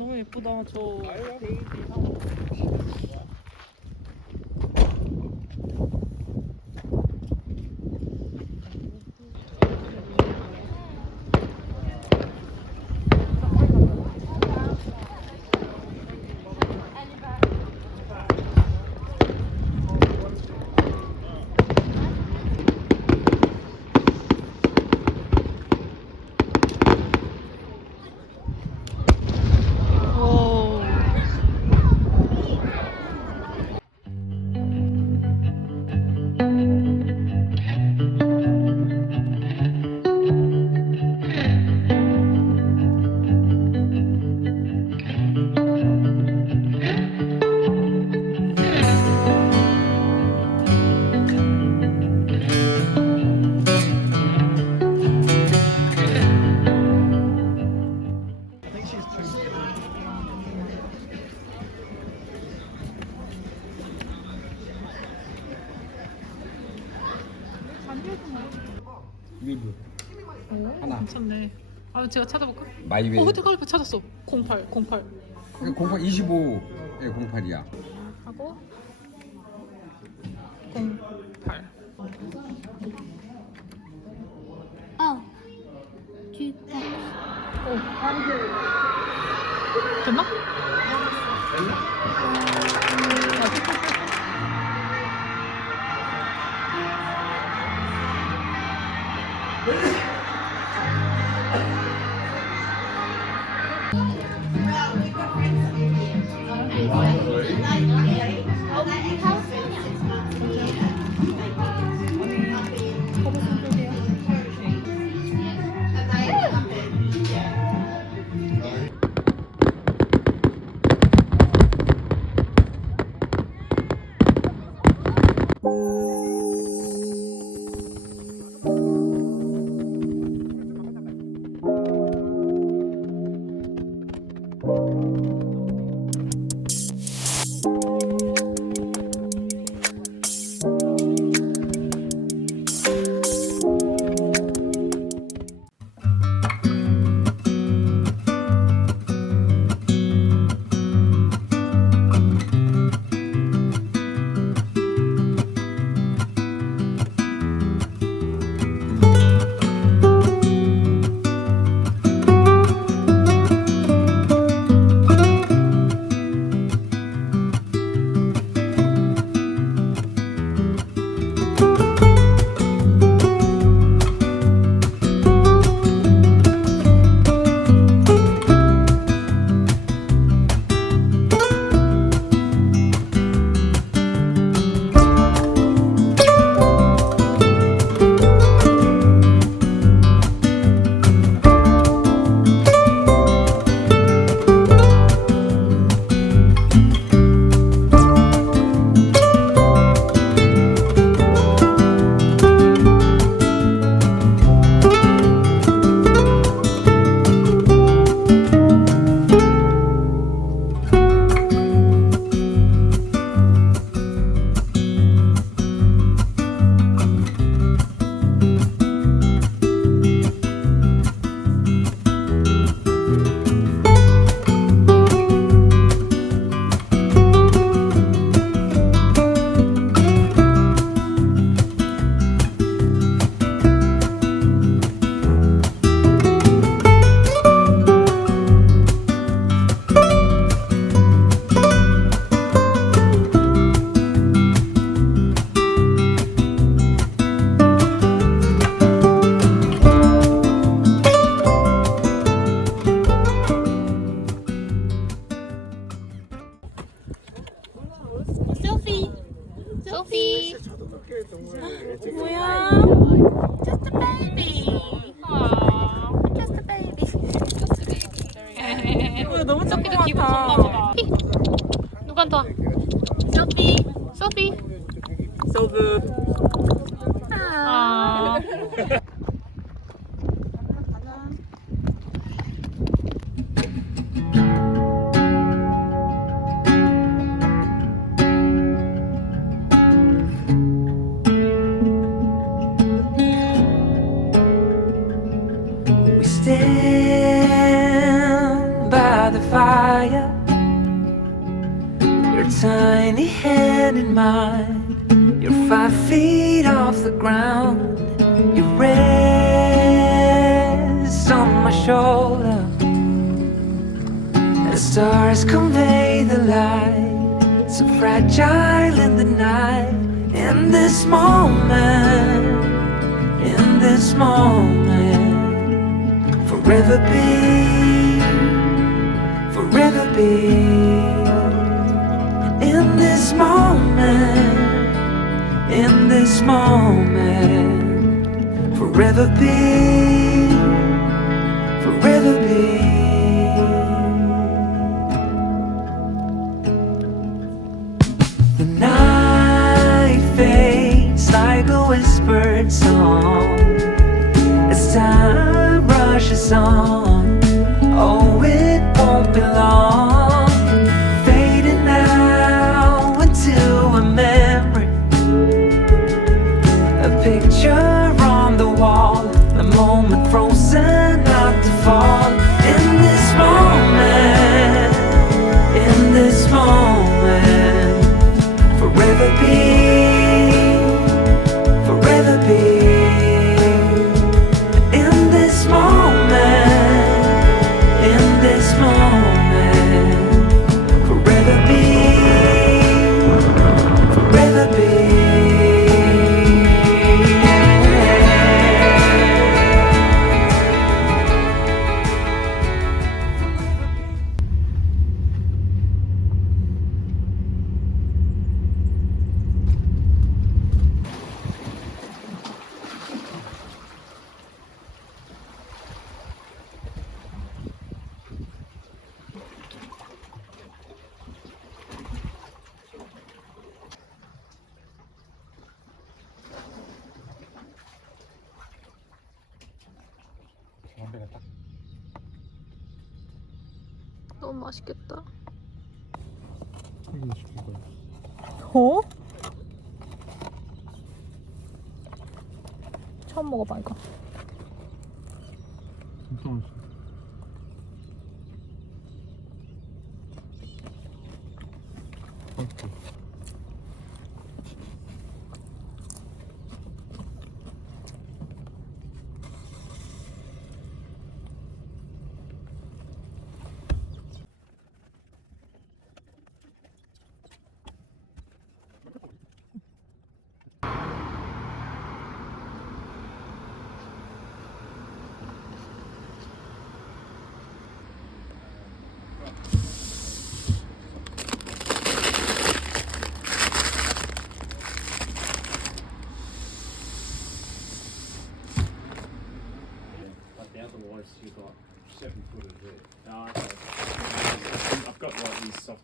너무 예쁘다. 저 베이지 사고. 리뷰 하나. 괜찮네. 아, 제가 찾아볼까? 마이웨이. 해변가에서 찾았어. 08. 08 25. 예, 08이야. 하고 08. 됐나? 소피. 뭐야? Just a baby. Just a baby. Just a baby. 너무 소피도 기분 좋나 보다. 누가 더? 소피. 소피. So good. 아. Stand by by the fire, your tiny hand in mine. You're 5 feet off the ground. You rest on my shoulder. The stars convey the light, so fragile in the night. In this moment, in this moment, forever be, forever be. In this moment, in this moment, forever be, forever be. The night fades like a whispered song as time rushes on. Oh, it won't be long, fading now into a memory, a picture on the wall, a moment frozen not to fall. In this moment, in this moment, forever be, forever be. In this moment, in this moment, forever be, forever be. 너무 맛있겠다. 이거 시킨 거야. 어? 처음 먹어봐 이거. 진짜 맛있어. 맛있어. The other was you got 7 foot of it. Okay. I've got like these soft.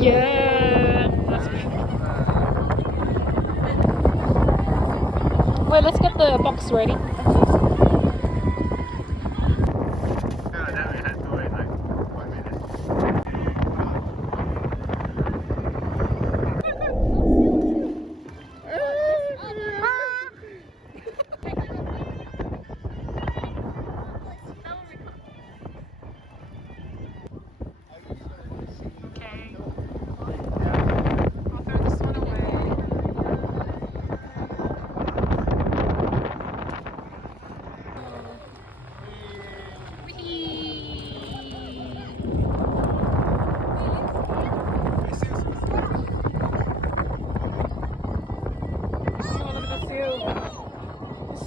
yeah. Wait, let's get the box ready.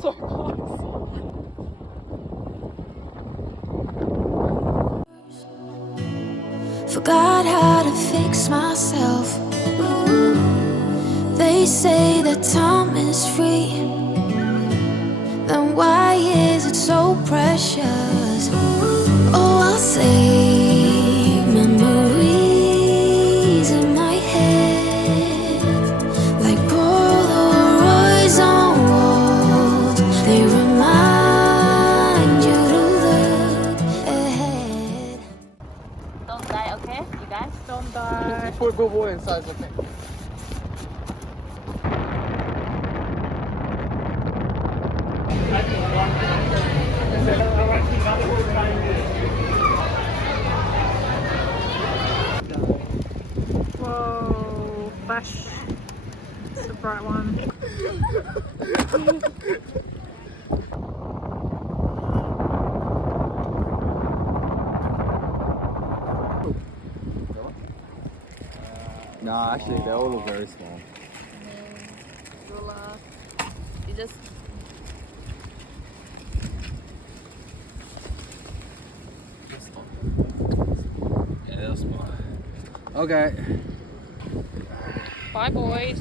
so close. Forgot how to fix myself. They say that time is free. Then why is it so precious? Oh, I'll save memories in my head, like Polaroids on walls. They remind you to look ahead. Don't die, okay? You guys? Don't die. Before go inside, okay? Whoa, flash. It's a bright one. No, actually, they all look very small. You just Yeah, they're small. Okay. bye, boys.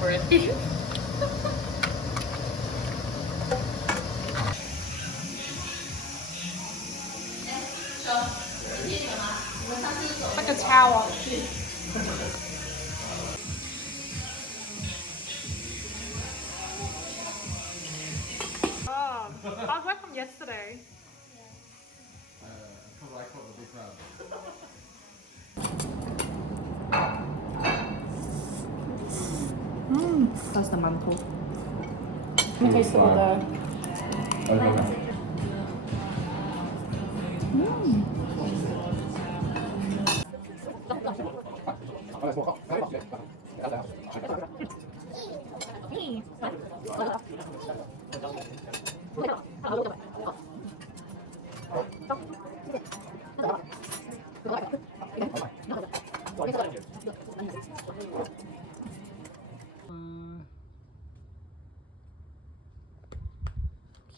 For it. Like a tower. Oh, I was back from yesterday. That's the mantle. Let me taste it with the.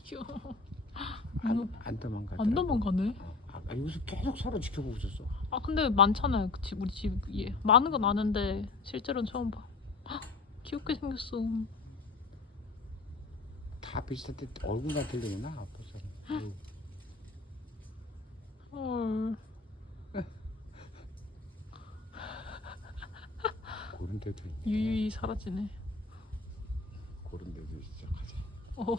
귀여워. 안 도망가. 안 도망가네. 아, 여기서 계속 서로 지켜보고 있었어. 아 근데 많잖아요. 그치 우리 집 위에 많은 건 아는데 실제로는 처음 봐. 헉, 귀엽게 생겼어. 다 비슷한데 얼굴만 들리구나 아빠처럼. 헐. 그런 데도 있네. 유유히 사라지네. 그런 데도 진짜 가자. 오.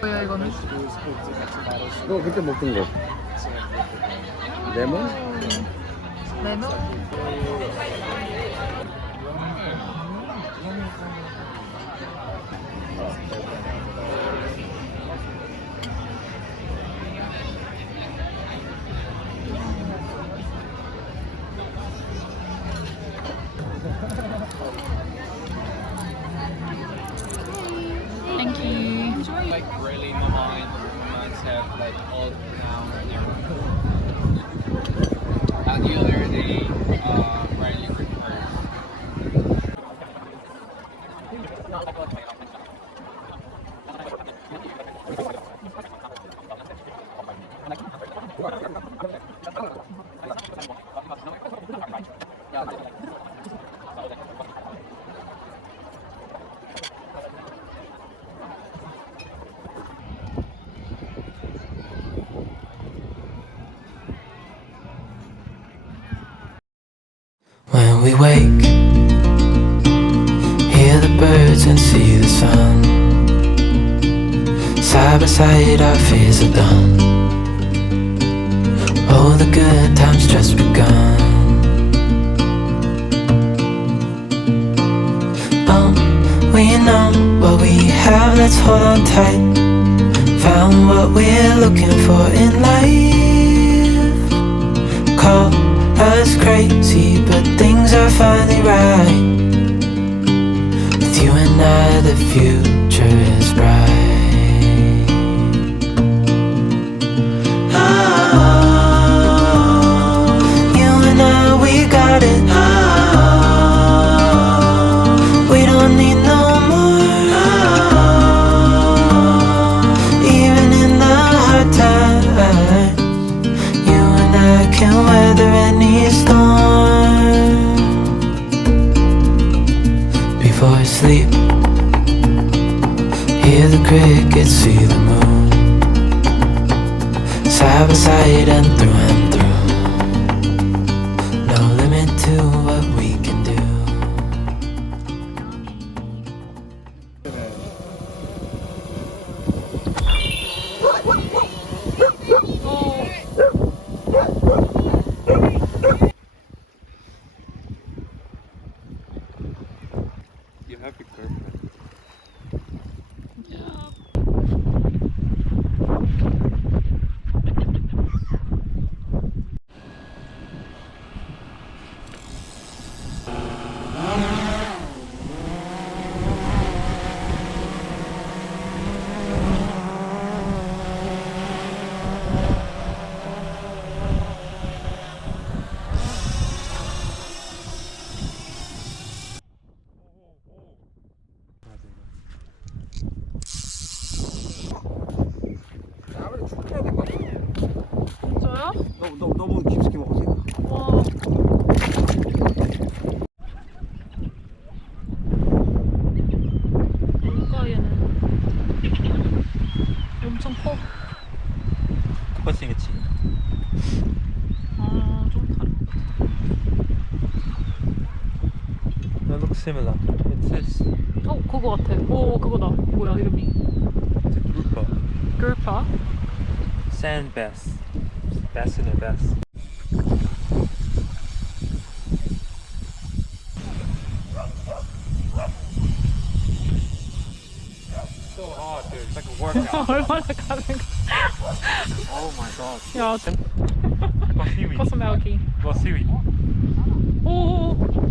뭐야 이거는? 너 그때 먹던 거. 레몬? 레몬? Thank you. Like really my mindset like all now and the other day Riley reversed. When we wake, hear the birds and see the sun. Side by side our fears are done. Oh, the good times just begun. Oh, we know what we have, let's hold on tight. Found what we're looking for in life. Call us crazy, but things are finally right. With you and I, the future is bright. Can weather any storm. Before I sleep, hear the crickets, see the moon. Side by side and through. No limit to what we can do. You have a girlfriend. 진짜요? 너무 깊숙이 먹었어. 와. 뭘까 얘는? 엄청 커. 똑같이 생겼지. 아, 좀 다른. That looks similar. It's this. 그거 같아. 오, 그거다. 뭐야 이름이? It's a grouper. 글파? Sand bass. Bass in a bass. So hard, dude. It's like a workout. 얼마나 가는 거? Oh my god. 야, Got seaweed. 코스메기. Got seaweed. 오.